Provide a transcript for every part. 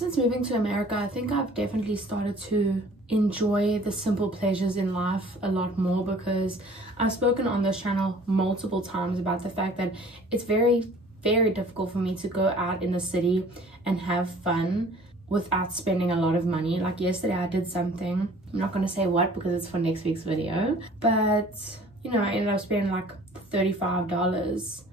Since moving to America, I think I've definitely started to enjoy the simple pleasures in life a lot more, because I've spoken on this channel multiple times about the fact that it's very, very difficult for me to go out in the city and have fun without spending a lot of money. Like yesterday I did something, I'm not going to say what because it's for next week's video, but you know, I ended up spending like $35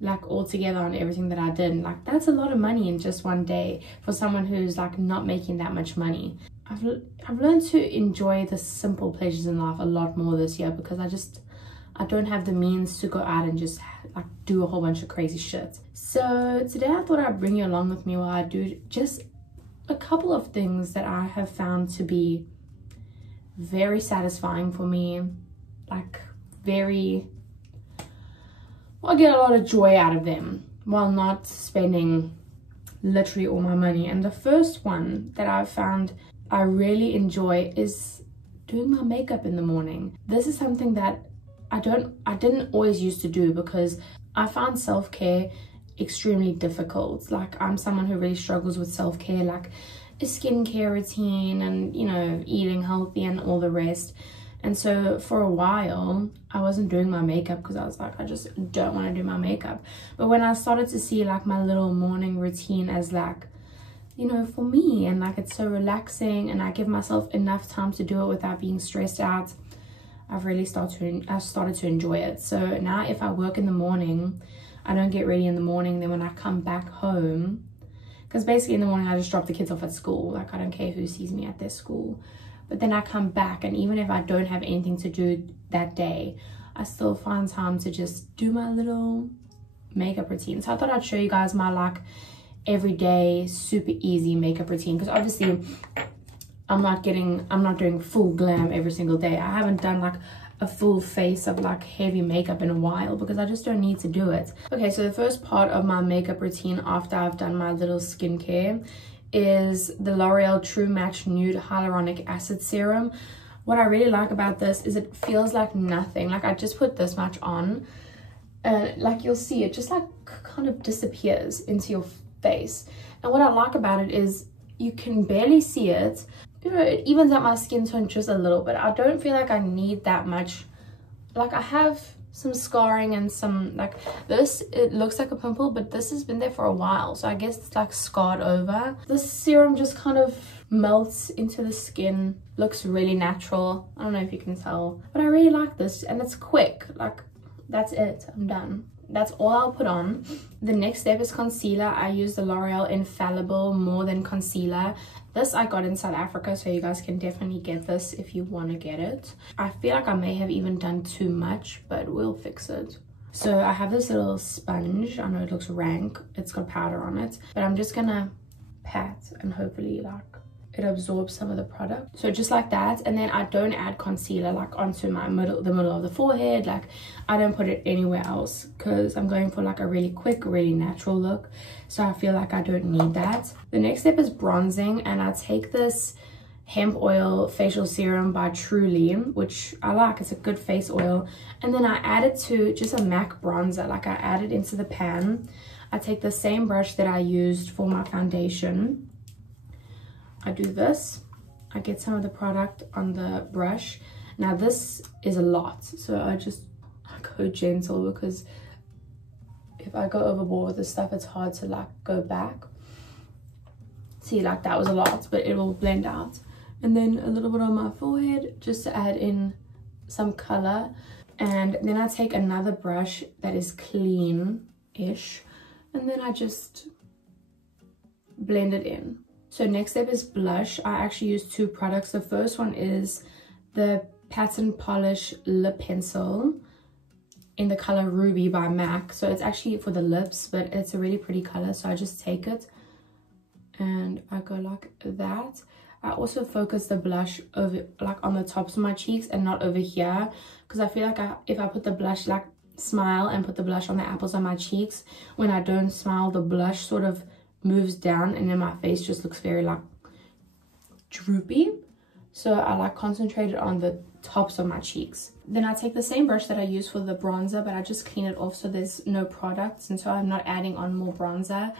like all together on everything that I did, and like that's a lot of money in just one day for someone who's like not making that much money. I've learned to enjoy the simple pleasures in life a lot more this year, because I don't have the means to go out and just like do a whole bunch of crazy shit. So today I thought I'd bring you along with me while I do just a couple of things that I have found to be very satisfying for me, like I get a lot of joy out of them while not spending literally all my money. And the first one that I've found I really enjoy is doing my makeup in the morning. This is something that I didn't always used to do, because I found self-care extremely difficult. Like I'm someone who really struggles with self-care, like a skincare routine and, you know, eating healthy and all the rest. And so for a while I wasn't doing my makeup because I was like, I just don't want to do my makeup. But when I started to see like my little morning routine as like, you know, for me, and like it's so relaxing and I give myself enough time to do it without being stressed out, I've started to enjoy it. So now if I work in the morning, I don't get ready in the morning. Then when I come back home, because basically in the morning I just drop the kids off at school, like I don't care who sees me at their school. But then I come back, and even if I don't have anything to do that day, I still find time to just do my little makeup routine. So I thought I'd show you guys my like everyday super easy makeup routine, because obviously I'm not doing full glam every single day. I haven't done like a full face of like heavy makeup in a while, because I just don't need to do it. Okay, so the first part of my makeup routine after I've done my little skincare is the L'Oreal True Match Nude Hyaluronic Acid Serum. What I really like about this is it feels like nothing. Like I just put this much on and like you'll see it just like kind of disappears into your face. And what I like about it is you can barely see it. You know, it evens out my skin tone just a little bit. I don't feel like I need that much. Like I have some scarring and some like this, it looks like a pimple, but this has been there for a while, so I guess it's like scarred over. This serum just kind of melts into the skin, looks really natural. I don't know if you can tell, but I really like this, and it's quick. Like that's it, I'm done. That's all I'll put on. The next step is concealer. I use the L'Oreal Infallible More Than Concealer. This I got in South Africa, so you guys can definitely get this if you want to get it. I feel like I may have even done too much, but we'll fix it. So I have this little sponge. I know it looks rank, it's got powder on it, but I'm just gonna pat and hopefully like it absorbs some of the product. So just like that. And then I don't add concealer like onto my the middle of the forehead. Like I don't put it anywhere else, because I'm going for like a really quick, really natural look. So I feel like I don't need that. The next step is bronzing, and I take this hemp oil facial serum by Truly, which I like. It's a good face oil. And then I add it to just a MAC bronzer. Like I add it into the pan. I take the same brush that I used for my foundation. I do this. I get some of the product on the brush. Now this is a lot, so I go gentle, because if I go overboard with this stuff, it's hard to like go back. See, like that was a lot, but it will blend out. And then a little bit on my forehead just to add in some color. And then I take another brush that is clean-ish, and then I just blend it in. So next step is blush. I actually use two products. The first one is the Pat and Polish Lip Pencil in the color Ruby by MAC. So it's actually for the lips, but it's a really pretty color. So I just take it and I go like that. I also focus the blush over like on the tops of my cheeks and not over here, because I feel like if I put the blush, like smile and put the blush on the apples of my cheeks, when I don't smile, the blush sort of moves down and then my face just looks very like droopy. So I like concentrated on the tops of my cheeks. Then I take the same brush that I use for the bronzer, but I just clean it off so there's no products, and so I'm not adding on more bronzer.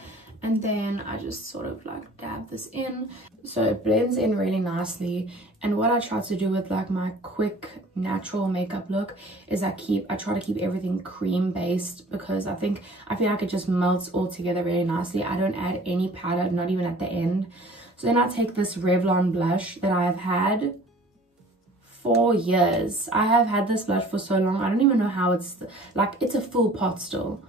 And then I just sort of like dab this in so it blends in really nicely. And what I try to do with like my quick natural makeup look is I try to keep everything cream based, because I feel like it just melts all together really nicely. I don't add any powder, not even at the end. So then I take this Revlon blush that I have had for years. I have had this blush for so long, I don't even know how it's like, it's a full pot still.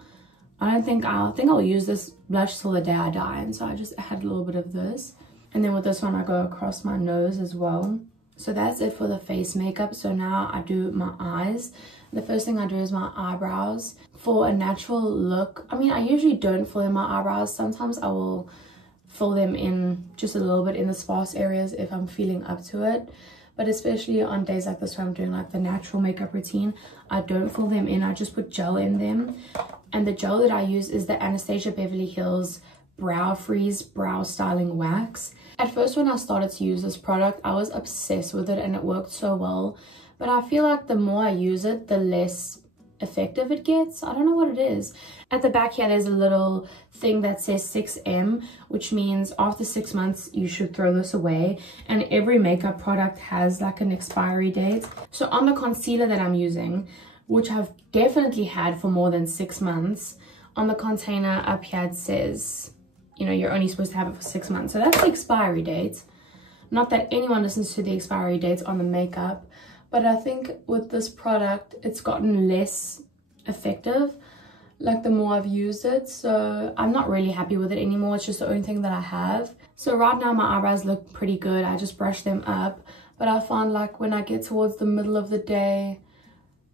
I think I'll use this blush till the day I die, and so I just add a little bit of this. And then with this one I go across my nose as well. So that's it for the face makeup. So now I do my eyes. The first thing I do is my eyebrows. For a natural look, I mean, I usually don't fill in my eyebrows. Sometimes I will fill them in just a little bit in the sparse areas if I'm feeling up to it. But especially on days like this when I'm doing like the natural makeup routine, I don't fill them in. I just put gel in them. And the gel that I use is the Anastasia Beverly Hills Brow Freeze Brow Styling Wax. At first when I started to use this product, I was obsessed with it and it worked so well. But I feel like the more I use it, the less effective it gets. I don't know what it is. At the back here there's a little thing that says 6M, which means after 6 months you should throw this away, and every makeup product has like an expiry date. So on the concealer that I'm using, which I've definitely had for more than 6 months, on the container up here it says, you know, you're only supposed to have it for 6 months. So that's the expiry date. Not that anyone listens to the expiry dates on the makeup, but I think with this product it's gotten less effective like the more I've used it. So I'm not really happy with it anymore. It's just the only thing that I have. So right now my eyebrows look pretty good. I just brush them up, but I find like when I get towards the middle of the day,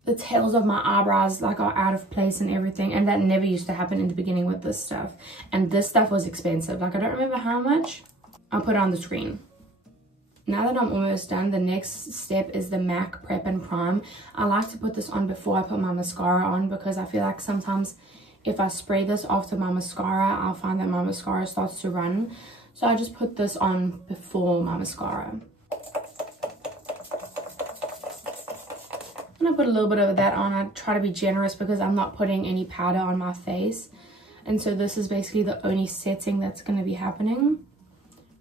the tails of my eyebrows like are out of place and everything, and that never used to happen in the beginning with this stuff. And this stuff was expensive. Like I don't remember how much. I'll put it on the screen. Now that I'm almost done, the next step is the MAC Prep and Prime. I like to put this on before I put my mascara on, because I feel like sometimes if I spray this after my mascara, I'll find that my mascara starts to run. So I just put this on before my mascara. And I put a little bit of that on. I try to be generous because I'm not putting any powder on my face. And so this is basically the only setting that's going to be happening.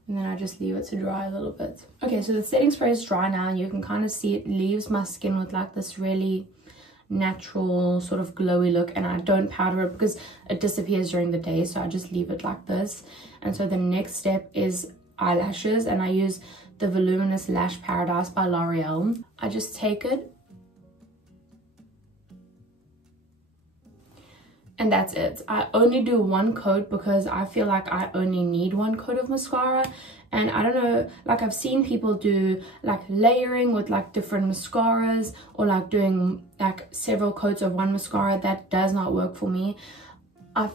And then I just leave it to dry a little bit. Okay, so the setting spray is dry now, and you can kind of see it leaves my skin with like this really natural sort of glowy look. And I don't powder it because it disappears during the day, so I just leave it like this. And so the next step is eyelashes, and I use the Voluminous Lash Paradise by L'Oreal. I just take it, and that's it. I only do one coat because I feel like I only need one coat of mascara. And I don't know, like I've seen people do like layering with like different mascaras, or like doing like several coats of one mascara. That does not work for me. I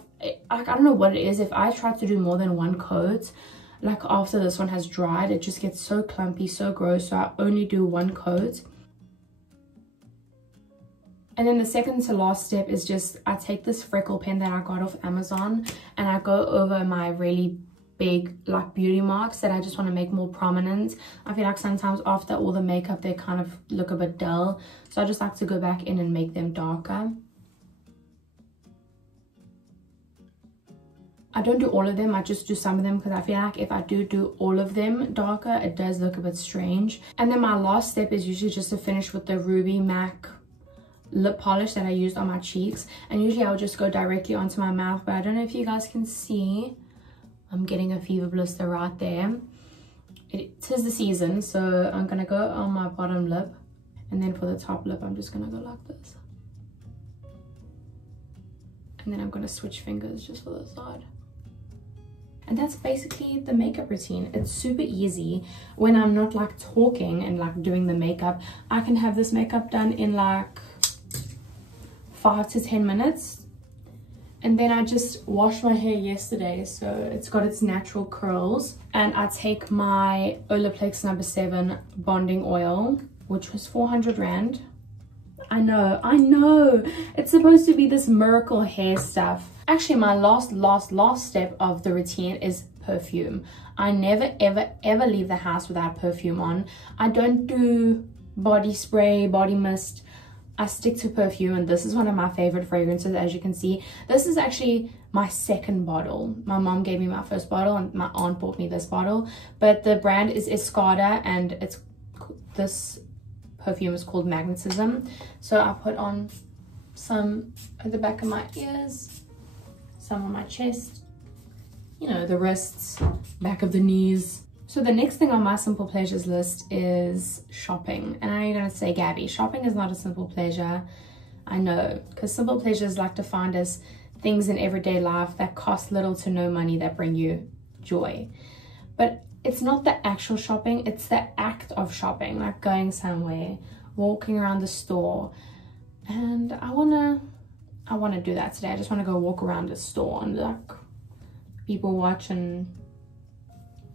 don't know what it is. If I try to do more than one coat, like after this one has dried, it just gets so clumpy, so gross. So I only do one coat. And then the second to last step is just, I take this freckle pen that I got off Amazon, and I go over my really big like beauty marks that I just want to make more prominent. I feel like sometimes after all the makeup they kind of look a bit dull, so I just like to go back in and make them darker. I don't do all of them, I just do some of them, because I feel like if I do all of them darker, it does look a bit strange. And then my last step is usually just to finish with the Ruby MAC lip polish that I used on my cheeks. And usually I'll just go directly onto my mouth, but I don't know if you guys can see, I'm getting a fever blister right there. It is the season, so I'm gonna go on my bottom lip, and then for the top lip I'm just gonna go like this, and then I'm gonna switch fingers just for the side. And that's basically the makeup routine. It's super easy. When I'm not like talking and like doing the makeup, I can have this makeup done in like 5 to 10 minutes. And then I just washed my hair yesterday, so it's got its natural curls. And I take my Olaplex No. 7 bonding oil, which was 400 Rand. I know, it's supposed to be this miracle hair stuff. Actually, my last step of the routine is perfume. I never ever leave the house without perfume on. I don't do body spray, body mist. I stick to perfume, and this is one of my favorite fragrances. As you can see, this is actually my second bottle. My mom gave me my first bottle and my aunt bought me this bottle, but the brand is Escada, and this perfume is called Magnetism. So I put on some at the back of my ears, some on my chest, you know, the wrists, back of the knees. So the next thing on my simple pleasures list is shopping. And I know you're gonna say, Gabby, shopping is not a simple pleasure. I know, because simple pleasures like defined as things in everyday life that cost little to no money that bring you joy. But it's not the actual shopping, it's the act of shopping, like going somewhere, walking around the store. And I wanna do that today. I just wanna go walk around the store and like people watch and,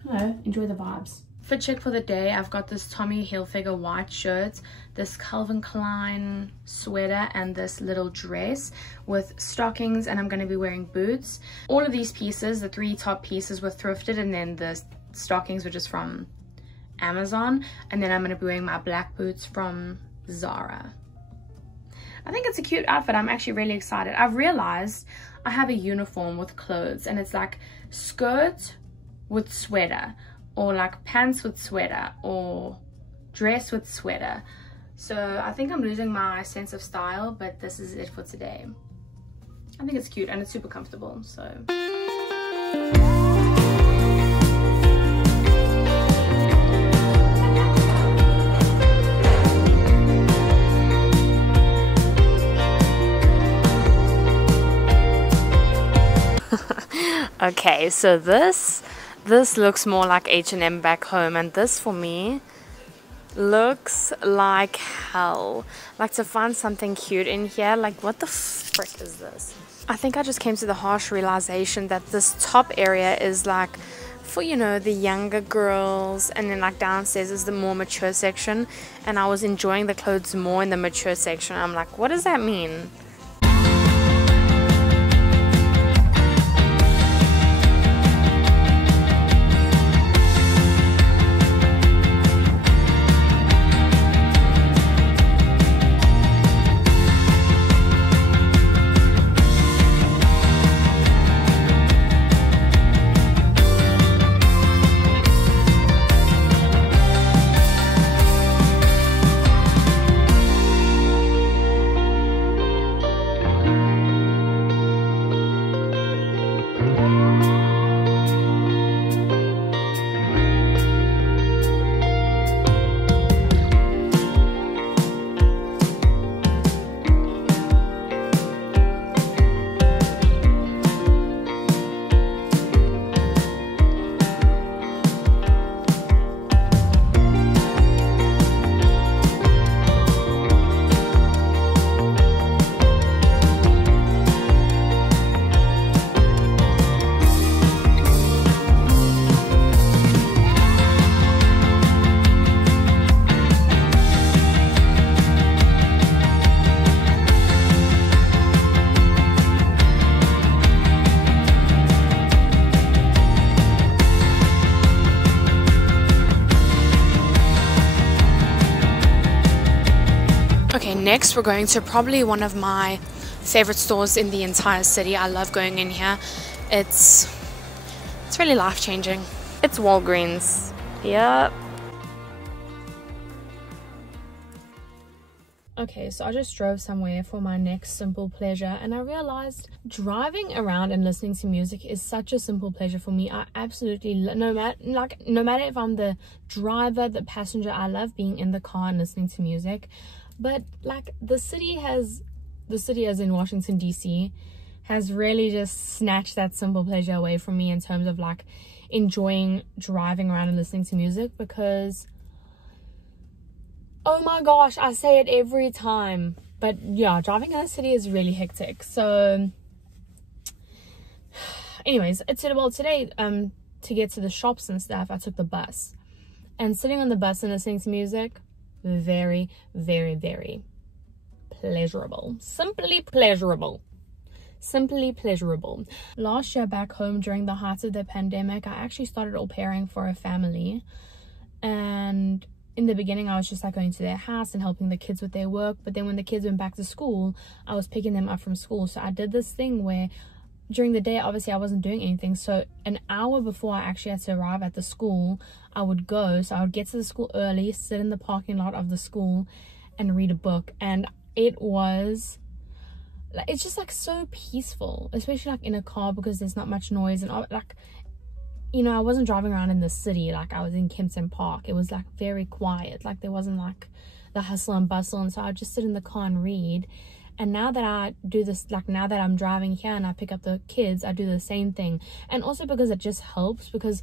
you know, enjoy the vibes. Fit check for the day, I've got this Tommy Hilfiger white shirt, this Calvin Klein sweater, and this little dress with stockings, and I'm going to be wearing boots. All of these pieces, the 3 top pieces, were thrifted, and then the stockings were just from Amazon, and then I'm going to be wearing my black boots from Zara. I think it's a cute outfit. I'm actually really excited. I've realized I have a uniform with clothes, and it's like skirt with sweater, or like pants with sweater, or dress with sweater. So I think I'm losing my sense of style, but this is it for today. I think it's cute and it's super comfortable, so. Okay, so this looks more like H&M back home, and this for me looks like hell. Like, to find something cute in here, like what the frick is this? I think I just came to the harsh realization that this top area is like for, you know, the younger girls, and then like downstairs is the more mature section, and I was enjoying the clothes more in the mature section. I'm like, what does that mean? Okay, next we're going to probably one of my favorite stores in the entire city. I love going in here. It's really life-changing. It's Walgreens. Yep. Okay, so I just drove somewhere for my next simple pleasure, and I realized driving around and listening to music is such a simple pleasure for me. I absolutely, no matter if I'm the driver, the passenger, I love being in the car and listening to music. But like the city as in Washington DC has really just snatched that simple pleasure away from me in terms of like enjoying driving around and listening to music, because oh my gosh, I say it every time, but yeah, driving in the city is really hectic. So anyways, today to get to the shops and stuff, I took the bus, and sitting on the bus and listening to music, very, very, very pleasurable. Simply pleasurable. Last year back home during the height of the pandemic, I actually started au pairing for a family, and in the beginning I was just like going to their house and helping the kids with their work, but then when the kids went back to school, I was picking them up from school. So I did this thing where during the day, obviously I wasn't doing anything, so an hour before I actually had to arrive at the school, I would go. So I would get to the school early, sit in the parking lot of the school and read a book. And it's just like so peaceful, especially like in a car, because there's not much noise. And like, you know, I wasn't driving around in the city, like I was in Kempton Park. It was like very quiet, like there wasn't like the hustle and bustle. And so I'd just sit in the car and read. And now that I do this, like now that I'm driving here and I pick up the kids, I do the same thing. And also because it just helps, because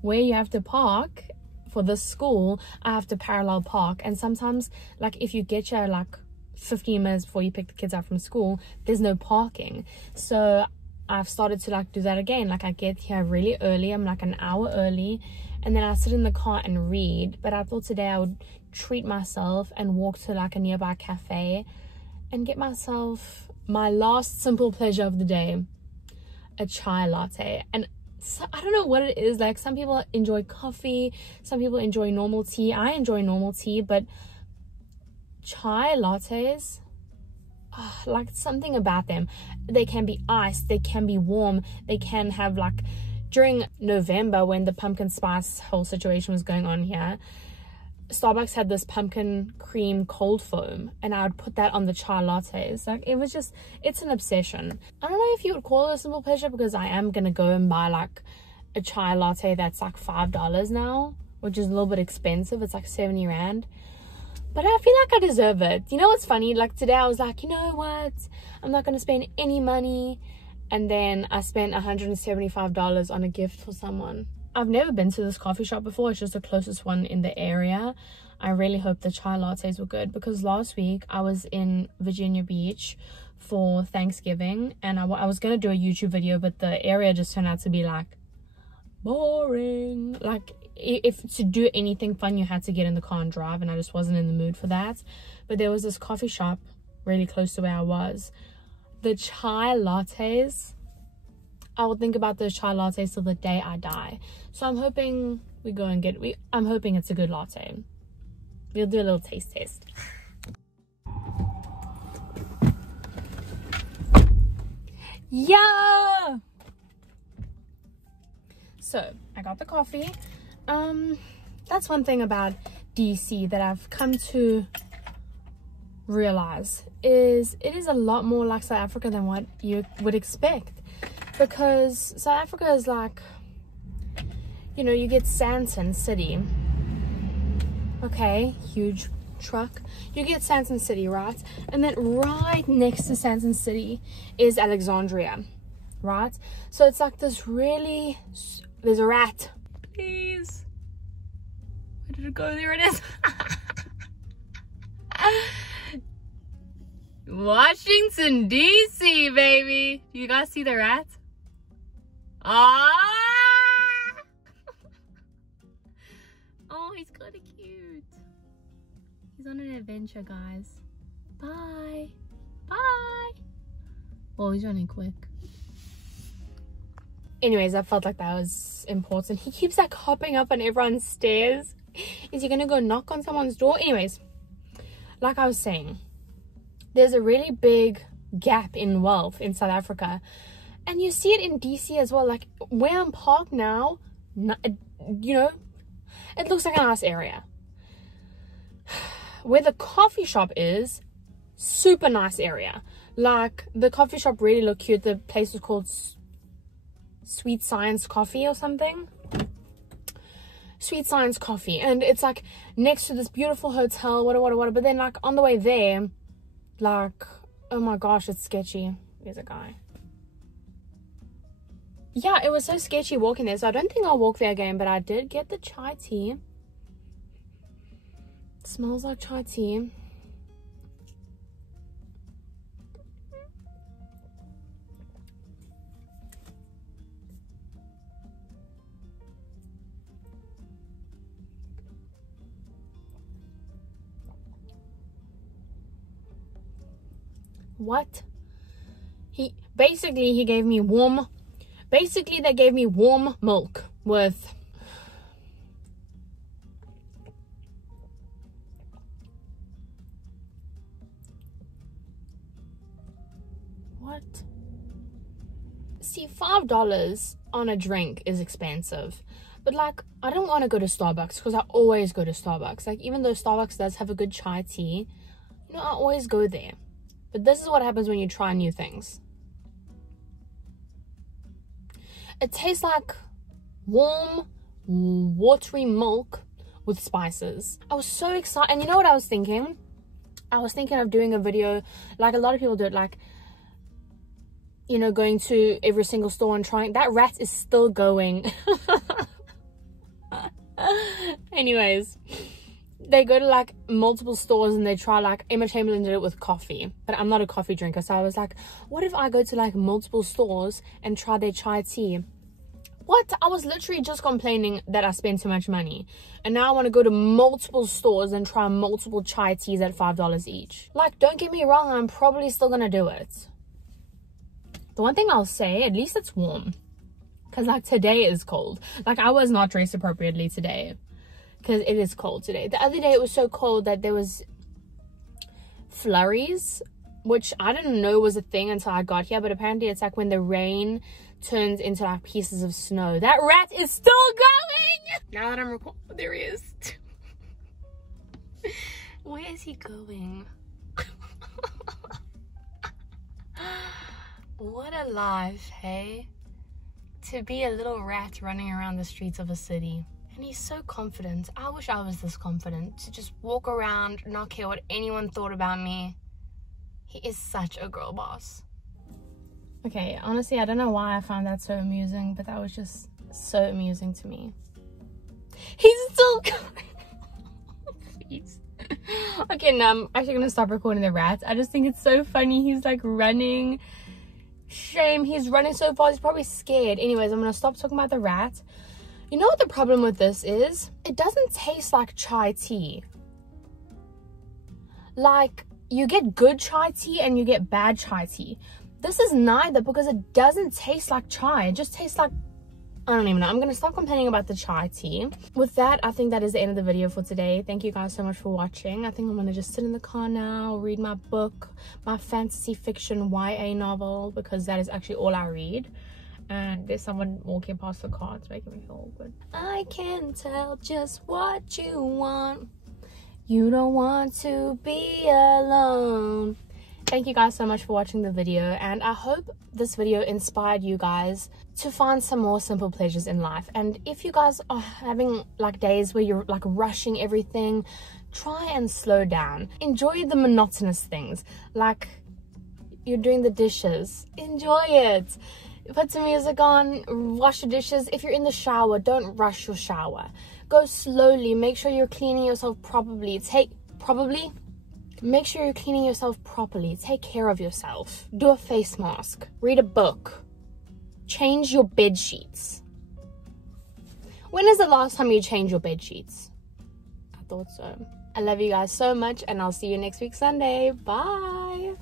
where you have to park for this school, I have to parallel park. And sometimes, like if you get here like 15 minutes before you pick the kids up from school, there's no parking. So I've started to like do that again. Like I get here really early, I'm like an hour early, and then I sit in the car and read. But I thought today I would treat myself and walk to like a nearby cafe and get myself my last simple pleasure of the day, a chai latte. And so, I don't know what it is, like some people enjoy coffee, some people enjoy normal tea. I enjoy normal tea, but chai lattes, like something about them. They can be iced, they can be warm, they can have like, during November when the pumpkin spice whole situation was going on here, Starbucks had this pumpkin cream cold foam, and I would put that on the chai lattes. Like it was just, it's an obsession. I don't know if you would call it a simple pleasure, because I am gonna go and buy like a chai latte that's like $5 now, which is a little bit expensive. It's like 70 Rand, but I feel like I deserve it. You know what's funny, like today I was like, you know what, I'm not gonna spend any money, and then I spent $175 on a gift for someone. I've never been to this coffee shop before. It's just the closest one in the area. I really hope the chai lattes were good, because last week I was in Virginia Beach for Thanksgiving, and I was going to do a YouTube video, but the area just turned out to be like boring. Like if to do anything fun you had to get in the car and drive, and I just wasn't in the mood for that. But there was this coffee shop really close to where I was. The chai lattes, I will think about those chai lattes till the day I die. So I'm hoping we go and I'm hoping it's a good latte. We'll do a little taste test. Yeah! So I got the coffee. That's one thing about DC that I've come to realize, is it is a lot more like South Africa than what you would expect. Because South Africa is like, you know, you get Sandton City. Okay, huge truck. You get Sandton City, right? And then right next to Sandton City is Alexandria, right? So it's like this really... There's a rat. Please. Where did it go? There it is. Washington, D.C., baby. Do you guys see the rat? Ah! Oh, he's kind of cute. He's on an adventure, guys. Bye. Bye. Oh, he's running quick. Anyways, I felt like that was important. He keeps like hopping up on everyone's stairs. Is he gonna go knock on someone's door? Anyways, like I was saying, there's a really big gap in wealth in South Africa. And you see it in DC as well. Like where I'm parked now, you know, it looks like a nice area. Where the coffee shop is, super nice area. Like the coffee shop really looked cute. The place was called Sweet Science Coffee or something. Sweet Science Coffee. And it's like next to this beautiful hotel, what. But then like on the way there, like, oh my gosh, it's sketchy. There's a guy. Yeah, it was so sketchy walking there, so I don't think I'll walk there again, but I did get the chai tea. It smells like chai tea. What? He gave me warm... Basically, they gave me warm milk with... What? see, $5 on a drink is expensive. But, like, I don't want to go to Starbucks because I always go to Starbucks. Like, even though Starbucks does have a good chai tea, you know, I always go there. But this is what happens when you try new things. It tastes like warm, watery milk with spices. I was so excited. And you know what I was thinking? I was thinking of doing a video, like a lot of people do it, like, you know, going to every single store and trying. That rat is still going. Anyways, they go to like multiple stores and they try, like Emma Chamberlain did it with coffee, but I'm not a coffee drinker, so I was like, what if I go to like multiple stores and try their chai tea? What? I was literally just complaining that I spent too much money, and now I want to go to multiple stores and try multiple chai teas at $5 each. Like, don't get me wrong, I'm probably still gonna do it. The one thing I'll say, at least it's warm. Because, like, today is cold. Like, I was not dressed appropriately today. Because it is cold today. The other day, it was so cold that there was flurries. Which I didn't know was a thing until I got here. But apparently, it's like when the rain turns into, like, pieces of snow. That rat is still going! Now that I'm recording... There he is. Where is he going? What a life, hey? To be a little rat running around the streets of a city. And he's so confident. I wish I was this confident. To just walk around, not care what anyone thought about me. He is such a girl boss. Okay, honestly, I don't know why I found that so amusing, but that was just so amusing to me. He's still going. Please. Okay, now I'm actually gonna stop recording the rats. I just think it's so funny. He's like running. Shame, he's running so fast, he's probably scared. Anyways, I'm gonna stop talking about the rat. You know what the problem with this is? It doesn't taste like chai tea. Like, you get good chai tea and you get bad chai tea. This is neither, because it doesn't taste like chai. It just tastes like, I don't even know. I'm gonna stop complaining about the chai tea. With that, I think that is the end of the video for today. Thank you guys so much for watching. I think I'm gonna just sit in the car now, read my book, my fantasy fiction YA novel, because that is actually all I read. And there's someone walking past the car. It's making me feel awkward. I can tell just what you want. You don't want to be alone. Thank you guys so much for watching the video, and I hope this video inspired you guys to find some more simple pleasures in life. And if you guys are having like days where you're like rushing everything, try and slow down. Enjoy the monotonous things, like you're doing the dishes. Enjoy it. Put some music on, wash your dishes. If you're in the shower, don't rush your shower. Go slowly. Make sure you're cleaning yourself properly. Make sure you're cleaning yourself properly. Take care of yourself. Do a face mask. Read a book. Change your bed sheets. When is the last time you changed your bed sheets? I thought so. I love you guys so much, and I'll see you next week Sunday. Bye.